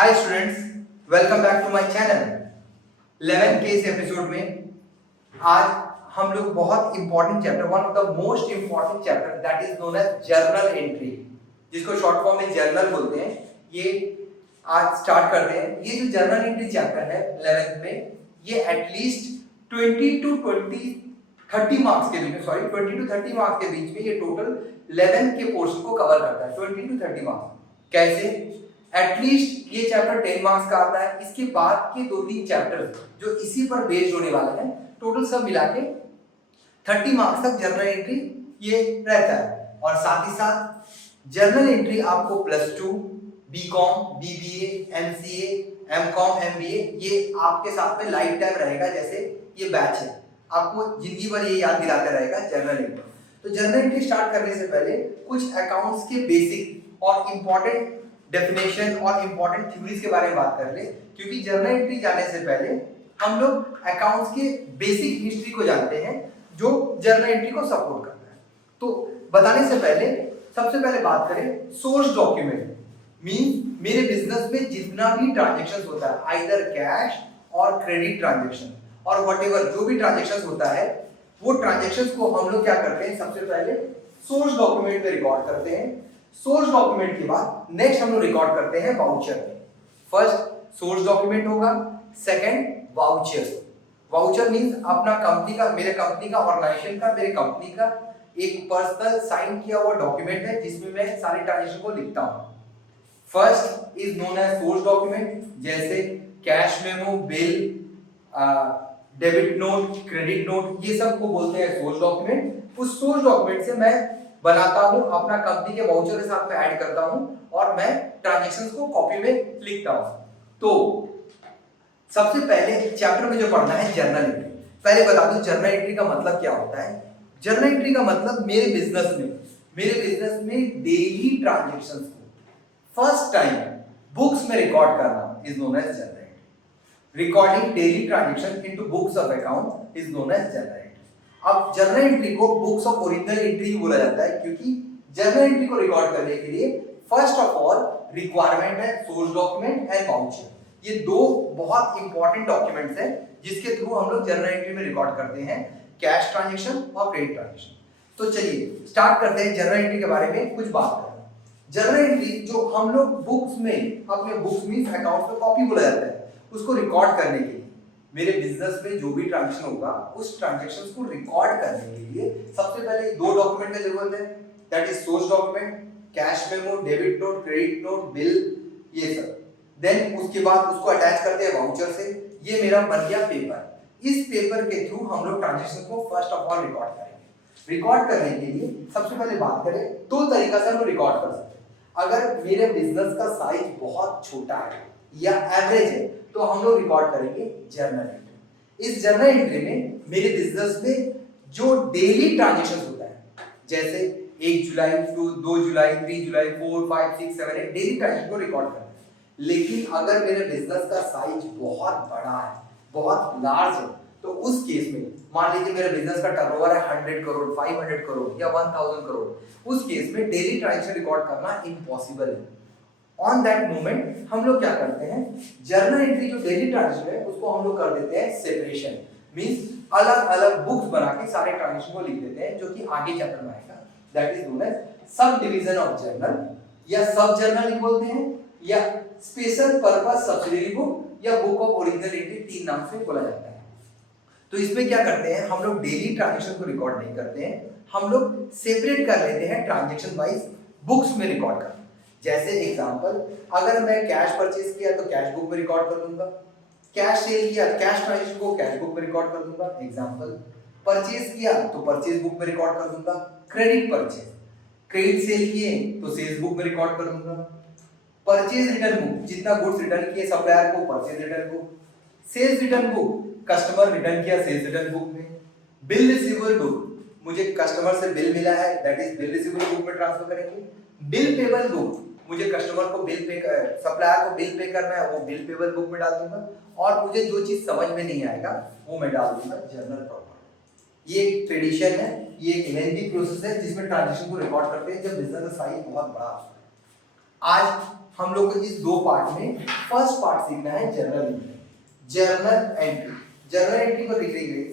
Hi students, welcome back to my channel. 11 के इस episode में आज हम लोग बहुत important chapter, one of the most important chapter that is known as journal entry, जिसको शॉर्ट फॉर्म में जर्नल बोलते हैं, ये आज स्टार्ट करते हैं। ये जो जर्नल एंट्री चैप्टर है 11th में, ये एटलीस्ट 20 टू 30 मार्क्स के बीच में, 20 टू 30 मार्क्स के बीच में ये टोटल 11 के पोर्शन को कवर करता है। 20 टू 30 मार्क्स कैसे? एटलीस्ट ये चैप्टर 10 मार्क्स का आता है। इसके बाद के 2-3 चैप्टर जो इसी पर बेस्ड होने वाले हैं, टोटल सब मिला के 30 मार्क्स तक जर्नल एंट्री ये रहता है। और साथ ही साथ जर्नल एंट्री आपको +2, BCom, BBA, MCA, MCom, MBA ये आपके साथ में लाइफ टाइम रहेगा। जैसे ये बैच है, आपको जिंदगी भर ये याद दिलाता रहेगा जर्नल एंट्री। तो जर्नल एंट्री स्टार्ट करने से पहले कुछ अकाउंट्स के बेसिक और इंपॉर्टेंट डेफिनेशन और इंपॉर्टेंट थ्योरीज के बारे में बात कर ले, क्योंकि जर्नल एंट्री जाने से पहले हम लोग अकाउंट्स के बेसिक हिस्ट्री को जानते हैं जो जर्नल एंट्री को सपोर्ट करता है। तो बताने से पहले सबसे पहले बात करें सोर्स डॉक्यूमेंट। मीन मेरे बिजनेस में जितना भी ट्रांजेक्शन होता है, आइदर कैश और क्रेडिट ट्रांजेक्शन और व्हाटएवर जो भी ट्रांजेक्शन होता है, वो ट्रांजेक्शन को हम लोग क्या करते हैं, सबसे पहले सोर्स डॉक्यूमेंट में रिकॉर्ड करते हैं। सोर्स डॉक्यूमेंट के बाद नेक्स्ट हम लोग रिकॉर्ड करते हैं वाउचर में। फर्स्ट सोर्स डॉक्यूमेंट होगा, सेकंड वाउचर। वाउचर मींस अपना कंपनी का, मेरे कंपनी का, ऑर्गेनाइजेशन का, मेरे कंपनी का एक पर्सनल साइन किया हुआ डॉक्यूमेंट है जिसमें मैं सारे ट्रांजेक्शन को लिखता हूं। First is known as source document, जैसे cash memo, bill, debit note, credit note, ये सब को बोलते हैं सोर्स डॉक्यूमेंट। उस सोर्स डॉक्यूमेंट से मैं बनाता हूं, अपना कंपनी के वाउचर के साथ में ऐड करता हूं और मैं ट्रांजैक्शंस को कॉपी में लिखता हूं। तो सबसे पहले चैप्टर में जो पढ़ना है जर्नल एंट्री। पहले बता दूं जर्नल एंट्री का मतलब क्या होता है। जर्नल एंट्री का मतलब मेरे बिजनेस में डेली ट्रांजैक्शंस को फर्स्ट टाइम बुक्स में रिकॉर्ड करना is known as journal entry. Recording daily transaction into books of account is known as journal entry. अब जर्नल एंट्री को बुक्स ऑफ ओरिजिनल एंट्री बोला जाता है, क्योंकि जर्नल एंट्री को रिकॉर्ड करने के लिए फर्स्ट ऑफ ऑल रिक्वायरमेंट है सोर्स डॉक्यूमेंट एंड वाउचर। ये दो बहुत इंपॉर्टेंट डॉक्यूमेंट्स हैं जिसके थ्रू हम लोग जर्नल एंट्री में रिकॉर्ड करते हैं कैश ट्रांजैक्शन और क्रेडिट ट्रांजैक्शन। तो चलिए स्टार्ट करते हैं जर्नल एंट्री के बारे में कुछ बात करना। जर्नल एंट्री जो हम लोग बुक्स में, अपने बुक्स मींस अकाउंट्स में कॉपी बोला जाता है, उसको रिकॉर्ड करने के लिए मेरे बिजनेस में जो भी ट्रांजैक्शन होगा उस ट्रांजैक्शंस को रिकॉर्ड करने के लिए सबसे पहले दो डॉक्यूमेंट की जरूरत है, that is source document, cash memo, debit note, credit note, bill, ये सब। देन उसके बाद उसको अटैच करते हैं वाउचर से। ये मेरा बन गया पेपर। इस पेपर के थ्रू हम लोग ट्रांजैक्शन को फर्स्ट ऑफ ऑल रिकॉर्ड करेंगे। रिकॉर्ड करने के लिए सबसे पहले बात करें, दो तरीका से हम लोग रिकॉर्ड कर सकते हैं। अगर मेरे बिजनेस का साइज बहुत छोटा है या एवरेज है तो हम लोग रिकॉर्ड करेंगे जर्नल एंट्री। इस जर्नल एंट्री में मेरे बिजनेस में जो डेली ट्रांजैक्शन होता है, जैसे 1 जुलाई टू 2 जुलाई, 3 जुलाई, 4, 5, 6, 7, 8 डेली ट्रांजैक्शन को रिकॉर्ड करना है। लेकिन अगर मेरे बिजनेस का साइज बहुत बड़ा है, बहुत लार्ज है, तो उस केस में मान लीजिए मेरे बिजनेस का टर्नओवर है 100 करोड़, 500 करोड़ या 1000 करोड़, उस केस में डेली ट्रांजैक्शन रिकॉर्ड करना इम्पॉसिबल है। ऑन दैट मोमेंट हम लोग क्या करते हैं, जर्नल एंट्री जो डेली ट्रांजैक्शन है उसको हम लोग कर देते हैं सेपरेशन। मींस अलग अलग बुक्स बना के सारे ट्रांजैक्शन को लिख देते हैं, जो कि आगे चैप्टर में आएगा। That is known as sub division of journal, या सब जर्नल बोलते हैं, या स्पेशल पर्पस सब्सिडियरी बुक, या बुक ऑफ ओरिजिनल एंट्री, 3 नाम से बोला जाता है। तो इसमें क्या करते हैं, हम लोग डेली ट्रांजैक्शन को रिकॉर्ड नहीं करते हैं, हम लोग सेपरेट कर लेते हैं ट्रांजैक्शन वाइज बुक्स में रिकॉर्ड करते हैं। जैसे एग्जांपल, अगर मैं कैश परचेज किया तो कैश बुक में रिकॉर्ड कर दूंगा, कैश सेल किया कैश ट्रांजैक्शन को कैश बुक में रिकॉर्ड कर दूंगा। एग्जांपल, परचेज किया तो परचेज बुक में रिकॉर्ड कर दूंगा। क्रेडिट परचेज, क्रेडिट सेल किए तो सेल्स बुक में रिकॉर्ड कर दूंगा। परचेज रिटर्न बुक, जितना गुड्स रिटर्न किए सप्लायर को, purchase return book. Sales return book, customer return किया सेल्स रिटर्न बुक में। बिल रिसीवेबल बुक, मुझे कस्टमर से बिल मिला है, that is bill receivable book में ट्रांसफर करेंगे। बिल पेबल बुक, मुझे कस्टमर को बिल पे, सप्लायर को बिल पे करना है, वो बिल पेबल बुक में डाल दूंगा। और मुझे जो चीज समझ में नहीं आएगा वो मैं डाल दूंगा जर्नल प्रॉपर्टी। ये एक ट्रेडिशन है, ये एक लेंथी प्रोसेस है जिसमें ट्रांजैक्शन को रिकॉर्ड करते हैं जब बिजनेस का साइज बहुत बड़ा होता है। आज हम लोग को इस दो पार्ट में फर्स्ट पार्ट सीखना है journal entry. Journal entry, journal entry को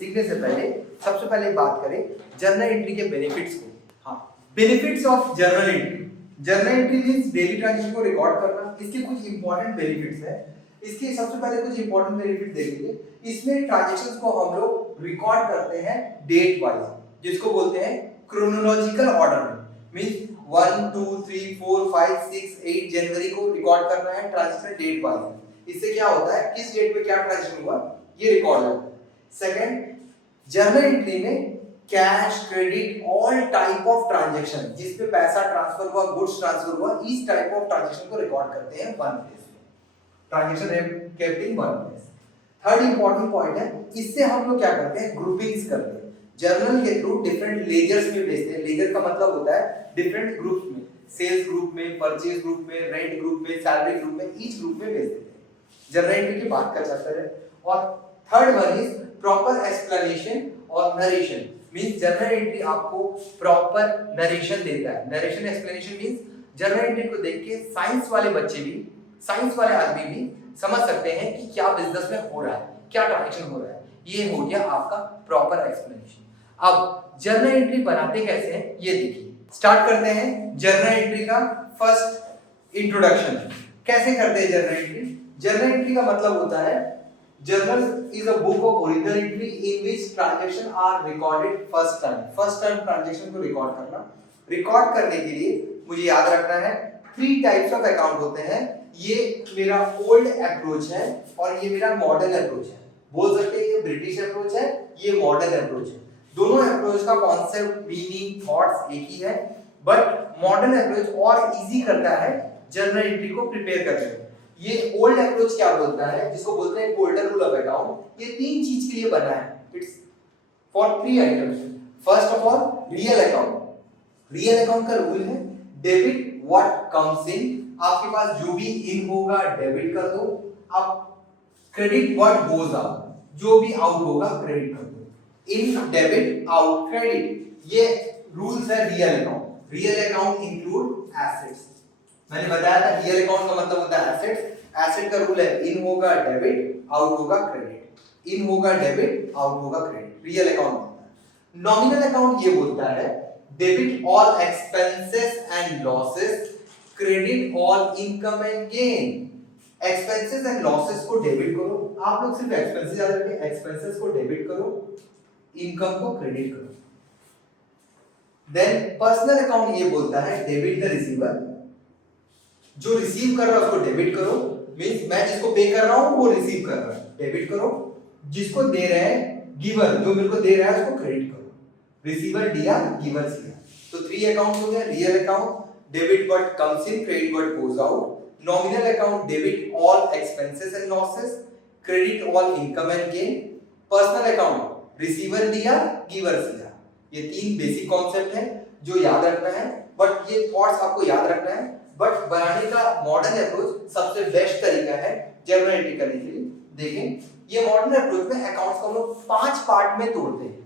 सीखने से पहले सबसे पहले बात करें जर्नल एंट्री के बेनिफिट्स को। हाँ, benefits of journal entry. Journal entry means daily transaction को रिकॉर्ड करना। इसके कुछ इंपॉर्टेंट बेनिफिट्स हैं। इसके सबसे पहले कुछ इंपॉर्टेंट बेनिफिट देखेंगे। इसमें ट्रांजैक्शंस को हम लोग रिकॉर्ड करते हैं डेट वाइज, जिसको बोलते हैं क्रोनोलॉजिकल ऑर्डर में। मींस 1 2 3 4 5 6 8 जनवरी को रिकॉर्ड करना है ट्रांजैक्शन डेट वाइज। इससे क्या होता है, किस डेट पे क्या ट्रांजैक्शन हुआ ये रिकॉर्ड होता है। सेकंड, जर्नल एंट्री में cash, credit, all type of transaction, जिसपे पैसा ट्रांसफर हुआ, गुड्स ट्रांसफर हुआ, इस टाइप ऑफ ट्रांजैक्शन को रिकॉर्ड करते हैं वन प्लेस में। Transaction kept in one place. Third important point है, इससे हम लोग क्या करते हैं, ग्रुपिंग्स करते हैं। जर्नल के थ्रू डिफरेंट लेजर्स में भेजते हैं। लेजर का मतलब होता है डिफरेंट ग्रुप्स में, सेल्स ग्रुप में, परचेज ग्रुप में, रेंट ग्रुप में, सैलरी ग्रुप में, ईच ग्रुप में भेज देते हैं। जर्नल एंट्री की बात का चैप्टर है। और third one is proper explanation और नरेशन। मींस जर्नल एंट्री आपको प्रॉपर नरेशन देता है। Narration explanation means journal entry को देख के साइंस वाले बच्चे भी, साइंस वाले आदमी भी समझ सकते हैं कि क्या बिजनेस में हो रहा है, क्या ट्रांजैक्शन हो रहा है। ये हो गया आपका प्रॉपर एक्सप्लेनेशन। अब जर्नल एंट्री बनाते कैसे हैं ये देखिए। स्टार्ट करते हैं जर्नल एंट्री का फर्स्ट इंट्रोडक्शन। कैसे करते हैं जर्नल एंट्री? जर्नल एंट्री का मतलब होता है, journal is a book of original entry in which transaction are recorded first time. First time transaction को रिकॉर्ड करना। रिकॉर्ड करने के लिए मुझे याद रखना है 3 टाइप्स ऑफ अकाउंट होते हैं। ये मेरा ओल्ड अप्रोच है और ये मेरा मॉडर्न अप्रोच है। बोल सकते हैं ये ब्रिटिश अप्रोच है, ये मॉडर्न अप्रोच है। दोनों अप्रोच का कॉन्सेप्ट, मीनिंग, थॉट्स एक ही है, बट मॉडर्न अप्रोच और इजी करता है जर्नल एंट्री को प्रिपेयर करने में। ये ओल्ड अप्रोच क्या बोलता है, जिसको बोलते हैं गोल्डन रूल ऑफ अकाउंट। ये 3 चीज के लिए बना है। It's for 3 items. First of all real account. Real account का रूल है डेबिट व्हाट कम्स इन। आपके पास जो भी इन होगा डेबिट कर दो। अब क्रेडिट व्हाट गोज आउट, जो भी आउट होगा क्रेडिट कर दो। इन डेबिट आउट क्रेडिट, ये रूल्स है real account. Real account include assets. मैंने बताया था रियल अकाउंट का मतलब होता है एसेट्स। एसेट का रूल है इन होगा डेबिट, आउट होगा क्रेडिट। इन होगा डेबिट, आउट होगा क्रेडिट। रियल अकाउंट होता है। नॉमिनल अकाउंट ये बोलता है debit all expenses and losses, credit all income and gain. Expenses and losses को डेबिट करो। आप लोग सिर्फ एक्सपेंसेस याद रखें, एक्सपेंसेस को डेबिट करो, इनकम को क्रेडिट करो। देन पर्सनल अकाउंट ये बोलता है डेबिट द रिसीवर। जो रिसीव कर रहा है उसको डेबिट करो। मींस मैं जिसको पे कर रहा हूं वो रिसीव कर रहा है, डेबिट करो। जिसको दे रहे हैं गिवर, जो मेरे को दे रहा है उसको क्रेडिट करो। रिसीवर दिया, गिवर दिया। तो 3 अकाउंट हो गए। Real account debit what comes in, credit what goes out. Nominal account debit all expenses and losses, credit all income and gain. Personal account receiver दिया, गिवर दिया। ये 3 बेसिक कॉन्सेप्ट है जो याद रखना है। बट ये थॉट्स आपको याद रखना है। बट बनाने का मॉडर्न अप्रोच सबसे बेस्ट तरीका है जर्नल एंट्री करने के लिए। देखें ये मॉडर्न अप्रोच में अकाउंट्स को हम लोग 5 पार्ट में तोड़ते हैं।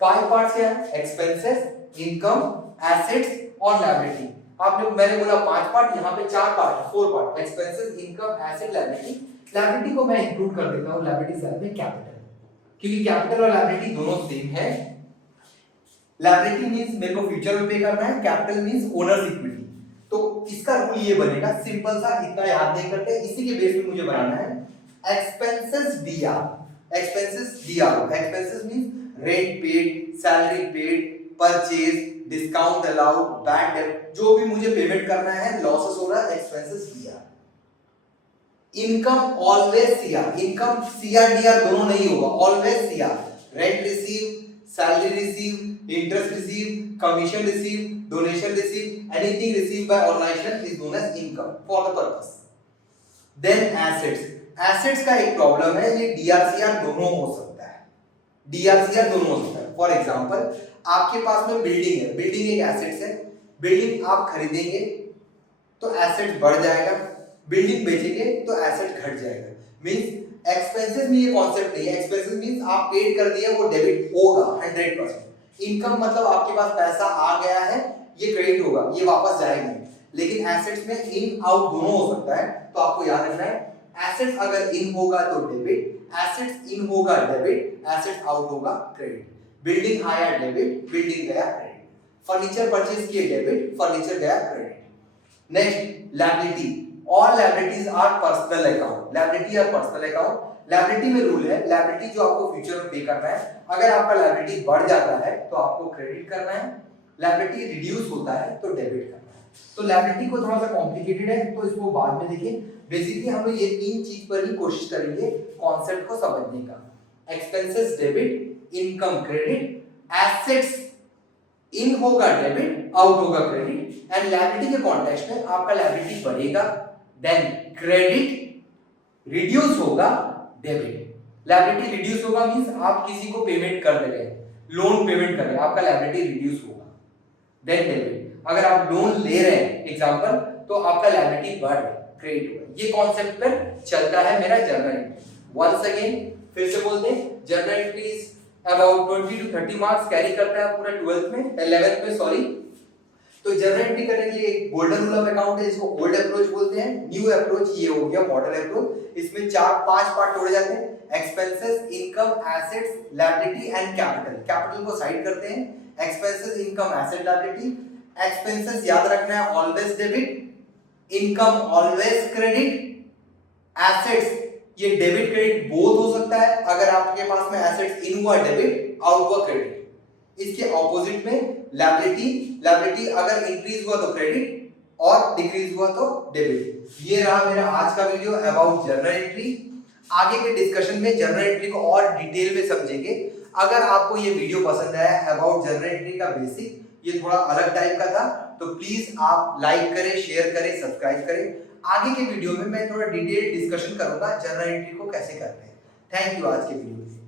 5 पार्ट्स क्या है? एक्सपेंसेस, इनकम, एसेट्स और लायबिलिटी। आपने मैंने बोला 5 पार्ट, यहाँ पे 4 पार्ट है, 4 part. Expenses, income, asset, liability. Liability को मैं इंक्लूड कर देता हूँ लायबिलिटी सेल में कैपिटल, क्योंकि कैपिटल और लायबिलिटी दोनों सेम है। लायबिलिटी मींस मेरे को फ्यूचर में पे करना है, कैपिटल मींस ओनर्स इक्विटी। तो इसका रूल ये बनेगा, सिंपल सा, इतना याद नहीं करते, इसी के बेस पे मुझे बनाना है। एक्सपेंसेस दिया, एक्सपेंसेस दिया। Expenses means rent paid, salary paid, purchase, discount allowed, bad debt, जो भी मुझे पेमेंट करना है, लॉसेस हो रहा है, एक्सपेंसेस दिया। Income always CR. Income CR DR दोनों नहीं होगा, always CR. Rent receive, salary receive, interest received, commission received, donation received, anything received by organization is known as income for the purpose. Then assets. Assets का एक problem है, ये DRCR दोनों हो सकता है। DRCR दोनों हो सकता है। फॉर एग्जांपल आपके पास में बिल्डिंग है, बिल्डिंग एक एसेट्स है। बिल्डिंग आप खरीदेंगे तो एसेट बढ़ जाएगा, बिल्डिंग बेचेंगे तो एसेट घट जाएगा। मींस एक्सपेंसेस में ये कॉन्सेप्ट नहीं है। एक्सपेंसेस मींस आप पेड कर दिए, वो डेबिट होगा 100%। इनकम मतलब आपके पास पैसा आ गया है, ये क्रेडिट होगा, ये वापस जाएगा। लेकिन एसेट्स में इन आउट दोनों हो सकता है, तो आपको याद रखना है एसेट्स अगर इन होगा तो डेबिट, एसेट्स इन होगा डेबिट, एसेट्स आउट होगा क्रेडिट। बिल्डिंग आया डेबिट, बिल्डिंग गया क्रेडिट। फर्नीचर परचेज किए डेबिट, फर्नीचर गया credit. Next liability, all liabilities are personal account. Liability are personal account. Liability में रूल है, लायबिलिटी जो आपको फ्यूचर में पे करना है, अगर आपका लायबिलिटी बढ़ जाता है तो आपको क्रेडिट करना है, लायबिलिटी रिड्यूस होता है तो डेबिट करना है। तो लायबिलिटी को थोड़ा सा कॉम्प्लिकेटेड है, तो इसको बाद में देखिए। बेसिकली हम लोग ये तीन चीज पर ही कोशिश करेंगे कॉन्सेप्ट को समझने का। Expenses debit, income credit, assets in होगा डेबिट, आउट होगा क्रेडिट। एंड लायबिलिटी के कॉन्टेक्स्ट में आपका लायबिलिटी बढ़ेगा, देन क्रेडिट रिड्यूस होगा, डेबिट। लायबिलिटी रिड्यूस होगा मींस आप किसी को पेमेंट कर दे रहे हैं, लोन पेमेंट कर रहे हैं, आपका लायबिलिटी रिड्यूस होगा, देन डेबिट। अगर आप लोन ले रहे हैं एग्जांपल, तो आपका लायबिलिटी बढ़ रहा है, क्रेडिट होगा। ये कॉन्सेप्ट पर चलता है मेरा जर्नल एंट्री। वंस अगेन फिर से बोलते हैं, journal entry is about 20 to 30 marks carry करता है पूरा 12th में, 11th में सॉरी। तो जर्नल एंट्री करने के लिए एक गोल्डन रूल ऑफ अकाउंट है, जिसको ओल्ड अप्रोच बोलते हैं। न्यू अप्रोच ये हो गया मॉडर्न अप्रोच। इसमें 4-5 पार्ट तोड़े जाते हैं, expenses, income, assets, liability and capital. Capital को साइड करते हैं, expenses, income, asset, liability. Expenses याद रखना है always debit, income always credit, assets ये डेबिट क्रेडिट बोथ हो सकता है, अगर आपके पास में एसेट्स इन हुआ डेबिट, आउट हुआ क्रेडिट। इसके ऑपोजिट में लायबिलिटी अगर इंक्रीज हुआ तो क्रेडिट और डिक्रीज हुआ तो डेबिट। ये रहा मेरा आज का वीडियो अबाउट जर्नल एंट्री। आगे के डिस्कशन में जर्नल एंट्री को और डिटेल में समझेंगे। अगर आपको ये वीडियो पसंद आया अबाउट जर्नल एंट्री का बेसिक, ये थोड़ा अलग टाइप का था, तो प्लीज आप लाइक करें, शेयर करें, सब्सक्राइब करें। आगे के वीडियो में मैं थोड़ा डिटेल डिस्कशन करूंगा जर्नल एंट्री को कैसे करते हैं। थैंक यू आज के वीडियो में।